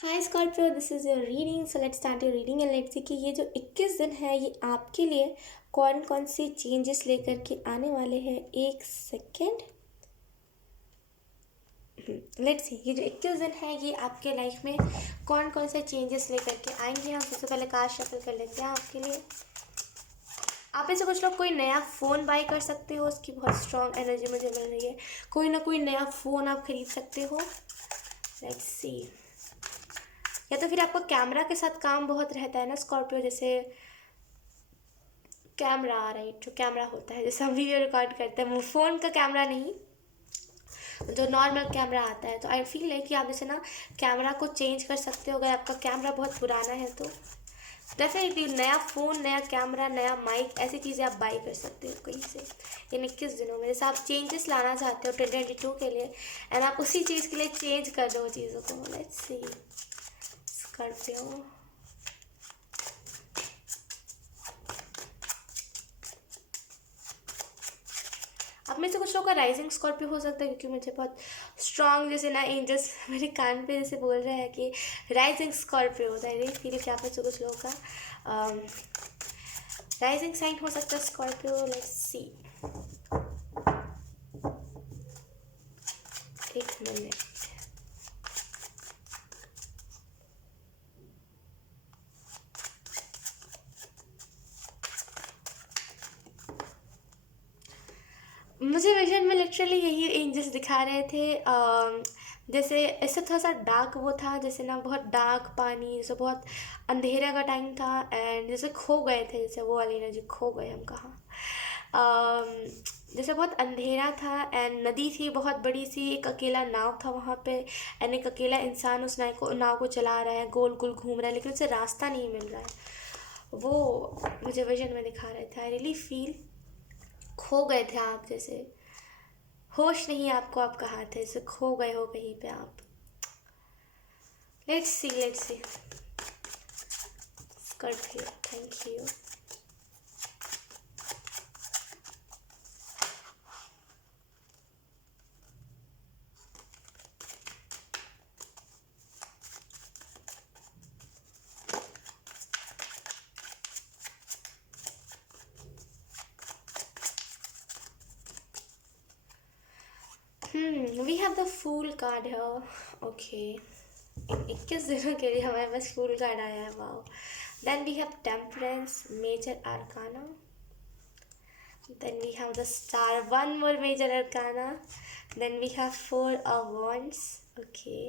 Hi Scorpio, this is your reading. So let's start your reading and let's see कि ये जो 21 दिन है ये आपके लिए कौन कौन से चेंजेस लेकर के आने वाले हैं। एक सेकेंड। लेट्स सी ये जो 21 दिन है ये आपके लाइफ में कौन कौन से चेंजेस लेकर के आएंगे। हम सबसे पहले कार्ड शफल कर लेते हैं आपके लिए। आप में से कुछ लोग कोई नया फ़ोन बाई कर सकते हो, उसकी बहुत स्ट्रॉन्ग एनर्जी मुझे मिल रही है। कोई ना कोई नया फ़ोन आप खरीद सकते हो। Let's see. या तो फिर आपका कैमरा के साथ काम बहुत रहता है ना स्कॉर्पियो, जैसे कैमरा, राइट, जो कैमरा होता है जैसे हम वीडियो रिकॉर्ड करते हैं, वो फ़ोन का कैमरा नहीं, जो नॉर्मल कैमरा आता है। तो आई फील है कि आप जैसे ना कैमरा को चेंज कर सकते हो। अगर आपका कैमरा बहुत पुराना है तो डेफिनेटली नया फ़ोन, नया कैमरा, नया माइक, ऐसी चीज़ें आप बाई कर सकते हो कहीं से इन 21 दिनों में। जैसे आप चेंजेस लाना चाहते हो 2022 के लिए एंड आप उसी चीज़ के लिए चेंज कर रहे हो चीज़ों को। Let's see Scorpio. अब में से कुछ लोगों का राइजिंग स्कॉर्पियो हो सकता है, क्योंकि मुझे बहुत स्ट्रॉन्ग जैसे ना एंजल्स मेरे कान पे जैसे बोल रहे हैं कि राइजिंग स्कॉर्पियो होता है। फील कि आप में से कुछ लोगों का राइजिंग साइन हो सकता है स्कॉर्पियो। Let's see. एक मिनट। मुझे विजन में लिटरली यही एंजल्स दिखा रहे थे। जैसे ऐसे थोड़ा सा डार्क वो था, जैसे ना बहुत डार्क पानी, जैसे बहुत अंधेरा का टाइम था एंड जैसे खो गए थे, जैसे वो वाली एनर्जी, खो गए हम कहाँ। जैसे बहुत अंधेरा था एंड नदी थी बहुत बड़ी सी, एक अकेला नाव था वहाँ पे एंड एक अकेला इंसान उस नाव को चला रहा है, गोल गोल घूम रहा है, लेकिन उसे रास्ता नहीं मिल रहा है। वो मुझे विजन में दिखा रहे थे। आई रियली फील खो गए थे आप, जैसे होश नहीं आपको, आप कहाँ थे, जैसे खो गए हो कहीं पे आप। Let's see, let's see Scorpio. Thank you. We have the fool card है। ओके, 21 दिनों के लिए हमारे पास फूल कार्ड आया है। Wow. Then we have temperance, major arcana. Then we have the star, one more major arcana. Then we have four of wands. Okay.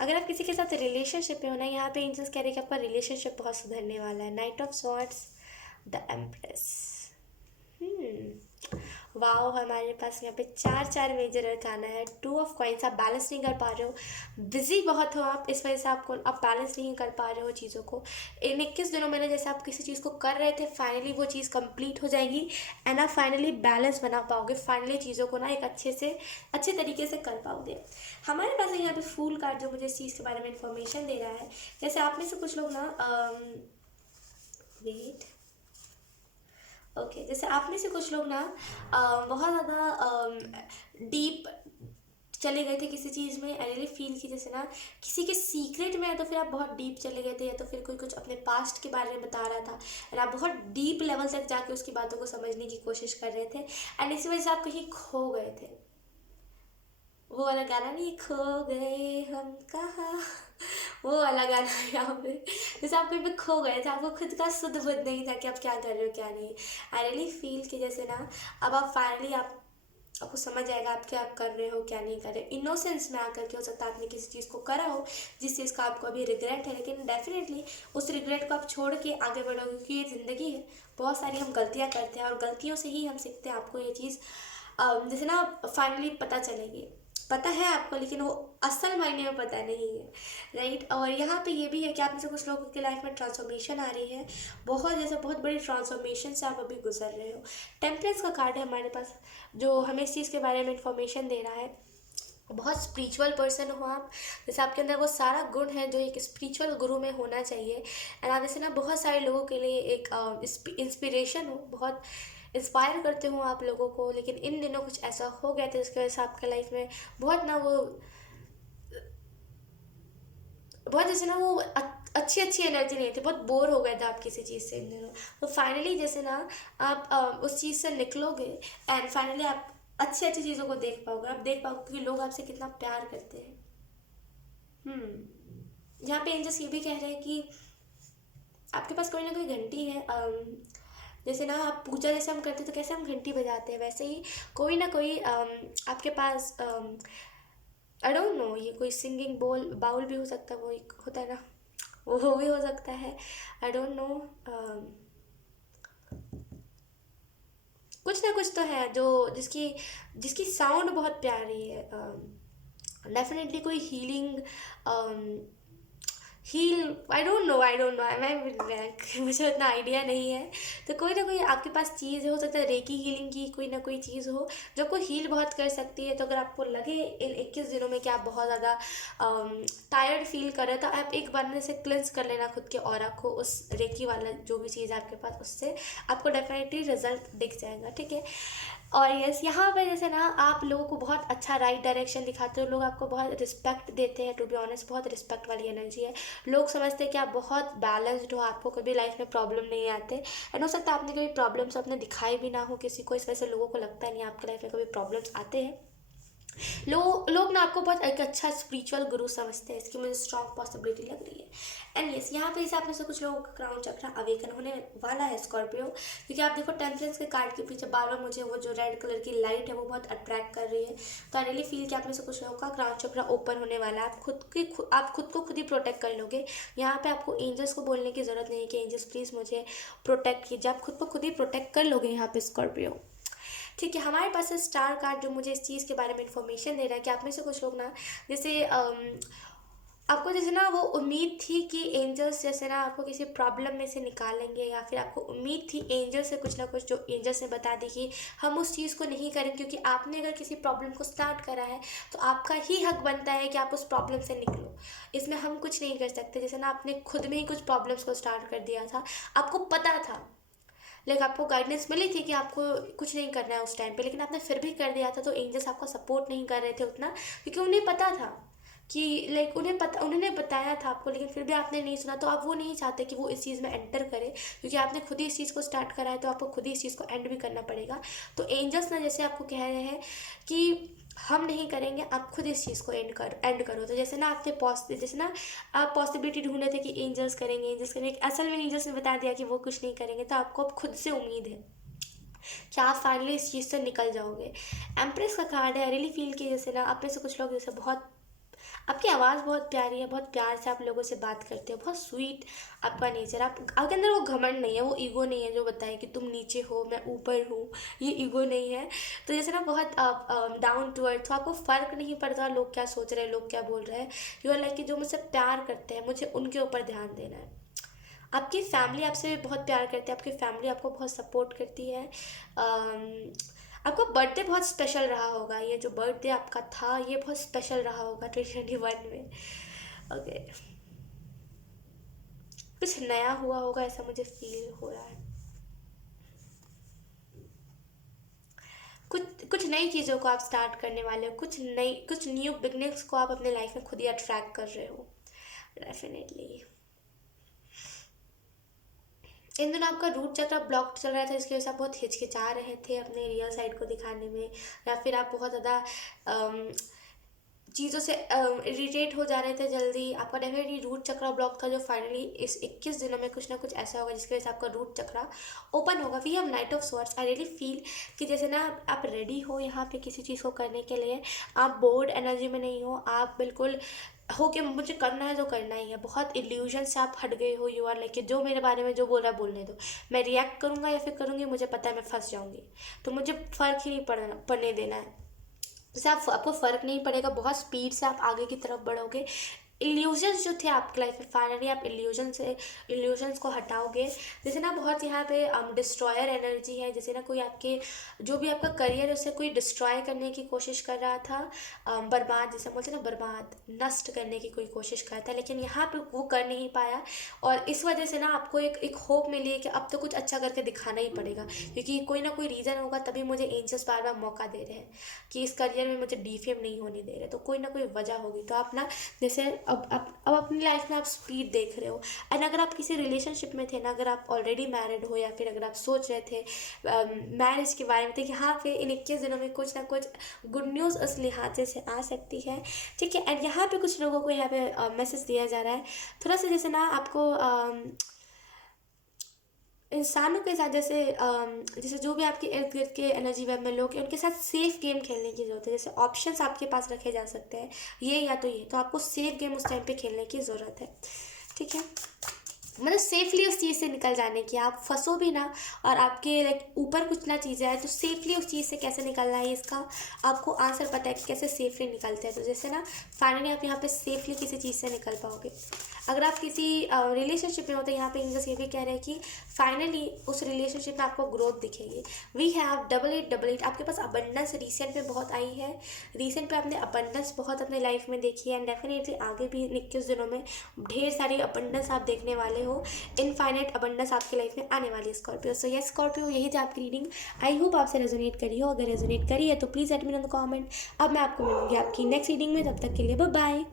अगर आप किसी के साथ रिलेशनशिप में हो ना, यहाँ पे एंजल्स कह रहे हैं कि आपका रिलेशनशिप बहुत सुधरने वाला है। Night of swords, the empress. Wow, हमारे पास यहाँ पे चार चार मेजर अरकाना है। टू ऑफ कॉइन्स, आप बैलेंस नहीं कर पा रहे हो, बिजी बहुत हो आप, इस वजह से आप बैलेंस नहीं कर पा रहे हो चीज़ों को। इन 21 दिनों में ना, जैसे आप किसी चीज़ को कर रहे थे, फाइनली वो चीज़ कंप्लीट हो जाएगी एंड आप फाइनली बैलेंस बना पाओगे, फाइनली चीज़ों को ना एक अच्छे तरीके से कर पाओगे। हमारे पास यहाँ पे फूल कार्ड जो मुझे इस चीज़ के बारे में इंफॉर्मेशन दे रहा है। जैसे आप में से कुछ लोग ना वेट ओके जैसे आप में से कुछ लोग ना बहुत ज़्यादा डीप चले गए थे किसी चीज़ में। आई रियली फील कि जैसे ना किसी के सीक्रेट में, या तो फिर आप बहुत डीप चले गए थे, या तो फिर कोई कुछ अपने पास्ट के बारे में बता रहा था एंड आप बहुत डीप लेवल तक जाके उसकी बातों को समझने की कोशिश कर रहे थे एंड इसी वजह से आप कहीं खो गए थे। वो वाला गाना नहीं, खो गए हम कहाँ, वो वाला गाना है यहाँ पे। जैसे आप कहीं पे खो गए थे, आपको खुद का शुद्ध बुद्ध नहीं था कि आप क्या कर रहे हो क्या नहीं। आई रियली फील कि जैसे ना अब आप फाइनली आपको समझ आएगा आप क्या कर रहे हो क्या नहीं कर रहे। इनोसेंस में आकर के हो सकता है आपने किसी चीज़ को करा हो जिस चीज़ का आपको अभी रिग्रेट है, लेकिन डेफिनेटली उस रिग्रेट को आप छोड़ के आगे बढ़ोगे, क्योंकि ये ज़िंदगी है। बहुत सारी हम गलतियाँ करते हैं और गलतियों से ही हम सीखते हैं। आपको ये चीज़ जैसे ना फाइनली पता चलेगी, पता है आपको, लेकिन वो असल मायने में पता नहीं है, राइट। और यहाँ पे ये भी है कि आप में से कुछ लोगों की लाइफ में ट्रांसफॉर्मेशन आ रही है, बहुत जैसे बहुत बड़ी ट्रांसफॉर्मेशन से आप अभी गुजर रहे हो। टेम्परेंस का कार्ड है हमारे पास, जो हमें इस चीज़ के बारे में इंफॉर्मेशन दे रहा है। बहुत स्पिरिचुअल पर्सन हो आप, जैसे आपके अंदर वो सारा गुण है जो एक स्पिरिचुअल गुरु में होना चाहिए एंड आप जैसे ना बहुत सारे लोगों के लिए एक इंस्पिरेशन हो, बहुत इंस्पायर करते हो आप लोगों को। लेकिन इन दिनों कुछ ऐसा हो गया था जिसकी वजह से आपके लाइफ में बहुत ना वो बहुत जैसे ना वो अच्छी अच्छी एनर्जी नहीं थी, बहुत बोर हो गए थे आप किसी चीज़ से इन दिनों। तो फाइनली जैसे ना आप उस चीज़ से निकलोगे एंड फाइनली आप अच्छी अच्छी चीज़ों को देख पाओगे, आप देख पाओगे कि लोग आपसे कितना प्यार करते हैं। यहाँ पे एंजल्स ये भी कह रहे हैं कि आपके पास कोई ना कोई घंटी है। जैसे ना आप पूजा जैसे हम करते हैं तो कैसे हम घंटी बजाते हैं, वैसे ही कोई ना कोई आपके पास आई डोंट नो, ये कोई सिंगिंग बाउल भी हो सकता है, वो एक होता है ना, वो भी हो सकता है। आई डोंट नो, कुछ ना कुछ तो है जो जिसकी जिसकी साउंड बहुत प्यारी है। डेफिनेटली कोई हील, आई डोंट नो, मैं ब्लैंक मुझे उतना आइडिया नहीं है। तो कोई ना कोई आपके पास चीज़ हो सकता है, रेकी हीलिंग की कोई ना कोई चीज़ हो जो आपको हील बहुत कर सकती है। तो अगर आपको लगे इन 21 दिनों में कि आप बहुत ज़्यादा टायर्ड फील कर रहे हैं, तो आप एक बार में से क्लेंस कर लेना खुद के ऑरा को, उस रेकी वाला जो भी चीज़ है आपके पास, उससे आपको डेफिनेटली रिजल्ट दिख जाएगा, ठीक है। और यस, यहाँ पे जैसे ना आप लोगों को बहुत अच्छा राइट डायरेक्शन दिखाते हो, लोग आपको बहुत रिस्पेक्ट देते हैं। टू बी ऑनेस्ट, बहुत रिस्पेक्ट वाली एनर्जी है। लोग समझते हैं कि आप बहुत बैलेंस्ड हो, आपको कभी लाइफ में प्रॉब्लम नहीं आते। एंड हो सकता है आपने कभी प्रॉब्लम्स अपने दिखाए भी ना हो किसी को, इस वजह से लोगों को लगता है नहीं आपकी लाइफ में कभी प्रॉब्लम्स आते हैं। लोग ना आपको बहुत एक अच्छा स्पिरिचुअल गुरु समझते हैं, इसकी मुझे स्ट्रॉन्ग पॉसिबिलिटी लग रही है। एंड यस, यहाँ पे इस आप में से कुछ लोगों का क्राउन चक्र अवेकन होने वाला है स्कॉर्पियो, क्योंकि आप देखो टेम्परेंस के कार्ड के पीछे बार बार मुझे वो जो रेड कलर की लाइट है वो बहुत अट्रैक्ट कर रही है। तो आई रियली फील कि आप में से कुछ लोगों का क्राउन चक्र ओपन होने वाला है। आप खुद को खुद ही प्रोटेक्ट कर लोगे। यहाँ पे आपको एंजल्स को बोलने की ज़रूरत नहीं है कि एंजल्स प्लीज़ मुझे प्रोटेक्ट कीजिए, आप खुद को खुद ही प्रोटेक्ट कर लोगे यहाँ पे स्कॉर्पियो, ठीक है। हमारे पास है स्टार कार्ड जो मुझे इस चीज़ के बारे में इन्फॉर्मेशन दे रहा है कि आप में से कुछ लोग ना जैसे आपको जैसे ना वो उम्मीद थी कि एंजल्स जैसे ना आपको किसी प्रॉब्लम में से निकालेंगे, या फिर आपको उम्मीद थी एंजल से कुछ ना कुछ, जो एंजल्स ने बता दी कि हम उस चीज़ को नहीं करें, क्योंकि आपने अगर किसी प्रॉब्लम को स्टार्ट करा है तो आपका ही हक बनता है कि आप उस प्रॉब्लम से निकलो। इसमें हम कुछ नहीं कर सकते। जैसे ना आपने खुद में ही कुछ प्रॉब्लम्स को स्टार्ट कर दिया था, आपको पता था, लाइक आपको गाइडेंस मिली थी कि आपको कुछ नहीं करना है उस टाइम पे, लेकिन आपने फिर भी कर दिया था। तो एंजल्स आपको सपोर्ट नहीं कर रहे थे उतना, क्योंकि उन्हें पता था कि लाइक उन्होंने बताया था आपको, लेकिन फिर भी आपने नहीं सुना। तो आप वो नहीं चाहते कि वो इस चीज़ में एंटर करे, क्योंकि आपने खुद ही इस चीज़ को स्टार्ट करा है, तो आपको खुद ही इस चीज़ को एंड भी करना पड़ेगा। तो एंजल्स ना जैसे आपको कह रहे हैं कि हम नहीं करेंगे, आप खुद इस चीज़ को एंड करो। तो जैसे ना जैसे ना आप पॉसिबिलिटी ढूंढ रहे थे कि एंजल्स करेंगे, असल में एंजल्स ने बता दिया कि वो कुछ नहीं करेंगे। तो आपको अब खुद से उम्मीद है कि आप फाइनली इस चीज़ से निकल जाओगे। एम्प्रेस का कार्ड है। आई रियली फील कि जैसे ना आप में से कुछ लोग जैसे बहुत, आपकी आवाज़ बहुत प्यारी है, बहुत प्यार से आप लोगों से बात करते हो, बहुत स्वीट आपका नेचर। आपके अंदर वो घमंड नहीं है, वो ईगो नहीं है जो बताए कि तुम नीचे हो मैं ऊपर हूँ, ये ईगो नहीं है। तो जैसे ना बहुत आप डाउन टू अर्थ हो, आपको फ़र्क नहीं पड़ता लोग क्या सोच रहे हैं, लोग क्या बोल रहे हैं। यू आर लाइक कि जो मुझसे प्यार करते हैं मुझे उनके ऊपर ध्यान देना है। आपकी फैमिली आपसे बहुत प्यार करती है, आपकी फैमिली आपको बहुत सपोर्ट करती है। आपका बर्थडे बहुत स्पेशल रहा होगा, ये जो बर्थडे आपका था ये बहुत स्पेशल रहा होगा 2021 में। ओके, कुछ नया हुआ होगा ऐसा मुझे फील हो रहा है। कुछ नई चीज़ों को आप स्टार्ट करने वाले हो, कुछ न्यू बिगनिंग्स को आप अपने लाइफ में खुद ही अट्रैक्ट कर रहे हो डेफिनेटली। इन दिनों आपका रूट चक्र ब्लॉक चल रहा था, इसकी वजह से आप बहुत हिचकिचा रहे थे अपने रियल साइड को दिखाने में, या फिर आप बहुत ज़्यादा चीज़ों से इरिटेट हो जा रहे थे जल्दी। आपका डेफिनेटली रूट चक्र ब्लॉक था, जो फाइनली इस 21 दिनों में कुछ ना कुछ ऐसा होगा जिसकी वजह से आपका रूट चक्र ओपन होगा। We have knight of swords. I really feel कि जैसे ना आप रेडी हो यहाँ पे किसी चीज़ को करने के लिए, आप बोर्ड एनर्जी में नहीं हो, आप बिल्कुल हो कि मुझे करना है तो करना ही है। बहुत इल्यूजन से आप हट गए हो। यू आर लाइक जो मेरे बारे में जो बोल रहा है बोलने दो, मैं रिएक्ट करूँगा या फिर करूँगी, मुझे पता है मैं फंस जाऊँगी, तो मुझे फ़र्क ही नहीं पड़ने देना है। जैसे आपको फ़र्क नहीं पड़ेगा, बहुत स्पीड से आप आगे की तरफ बढ़ोगे। इल्यूजन्स जो थे आपकी लाइफ में, फाइनली आप इल्यूजन्स को हटाओगे। जैसे ना बहुत यहाँ पे डिस्ट्रॉयर एनर्जी है, जैसे ना कोई आपके जो भी आपका करियर है उसे कोई डिस्ट्रॉय करने की कोशिश कर रहा था, बर्बाद, जैसे बोलते हैं ना बर्बाद, नष्ट करने की कोई कोशिश कर रहा था, लेकिन यहाँ पे वो कर नहीं पाया। और इस वजह से ना आपको एक होप मिली है कि अब तो कुछ अच्छा करके दिखाना ही पड़ेगा, क्योंकि कोई ना कोई रीज़न होगा, तभी मुझे एंजल्स बार बार मौका दे रहे हैं कि इस करियर में मुझे डिफेम नहीं होने दे रहे, तो कोई ना कोई वजह होगी। तो आप ना जैसे अब अपनी लाइफ में आप स्पीड देख रहे हो। एंड अगर आप किसी रिलेशनशिप में थे ना, अगर आप ऑलरेडी मैरिड हो या फिर अगर आप सोच रहे थे मैरिज के बारे में, तो यहाँ पे इन 21 दिनों में कुछ ना कुछ गुड न्यूज़ उस लिहाजे से आ सकती है, ठीक है। एंड यहाँ पे कुछ लोगों को यहाँ पे मैसेज दिया जा रहा है थोड़ा सा, जैसे ना आपको इंसानों के साथ जैसे जो भी आपके इर्द गिर्द के एनर्जी वेब में लोग हैं, उनके साथ सेफ गेम खेलने की ज़रूरत है। जैसे ऑप्शंस आपके पास रखे जा सकते हैं, ये या तो आपको सेफ गेम उस टाइम पे खेलने की ज़रूरत है, ठीक है। मतलब सेफली उस चीज़ से निकल जाने की, आप फंसो भी ना और आपके लाइक ऊपर कुछ ना चीज़ें आए, तो सेफली उस चीज़ से कैसे निकलना है इसका आपको आंसर पता है कि कैसे सेफली निकलते हैं। तो जैसे ना फाइनली आप यहाँ पे सेफली किसी चीज़ से निकल पाओगे। अगर आप किसी रिलेशनशिप में हो तो यहाँ पे इंग्लिश ये भी कह रहे हैं कि फाइनली उस रिलेशनशिप में आपको ग्रोथ दिखेगी। वी हैव डबल एट, आपके पास अबंडेंस रिसेंट में बहुत आई है, रिसेंट पे आपने अबंडेंस बहुत अपने लाइफ में देखी है। एंड डेफिनेटली आगे भी 21 दिनों में ढेर सारी अबंडेंस आप देखने वाले हो, इनफाइनाइट अबंडेंस आपकी लाइफ में आने वाली है स्कॉर्पियो। सो यस स्कॉर्पियो, यही थी आपकी रीडिंग। आई होप आपसे रेजोनेट करी हो। अगर रेजोनेट करी है तो please let me know in the comment. अब मैं आपको मिलूंगी आपकी नेक्स्ट रीडिंग में, तब तक के लिए बाय बाय।